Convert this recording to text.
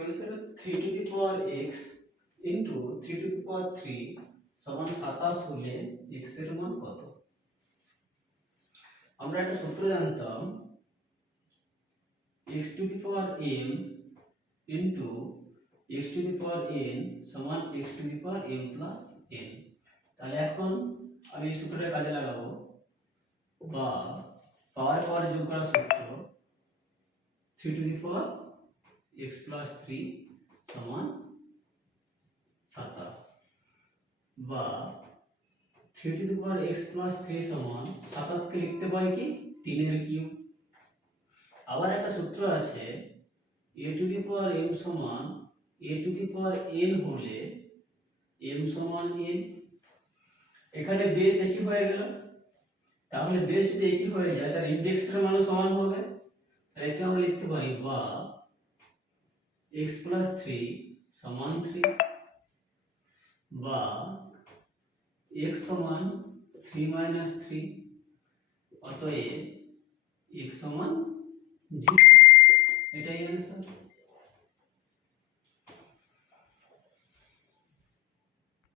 বলেছিল 3 to the power x into 3 to the power 3 সমান 27 হলে x এর মান কত? আমরা একটা সূত্র জানতাম x two the power m into x two the power n সমান x two the power m plus n। তাহলে এখন আমি এই সূত্রটা কাজে লাগাবো, বা পাওয়ার পাওয়ার যোগ করার সূত্র 3 to the power x plus 3 সমান 27, বা 3 to the power x plus 3 সমান 27 কে লিখতে পারি কি 3 এর কিউব। আবার একটা সূত্র আছে a two the power m সমান a two the power n হলে m সমান n। এখানে বেস একই হয়ে গেল, তাহলে বেস যদি একই হয়ে যায় তার ইনডেক্সের মান সমান হবে। তাহলে একে আমরা লিখতে পারি বা x প্লাস 3 সমান 3, বা x সমান 3 মাইনাস 3, অতএব x সমান 0। এটাই অ্যান্সার।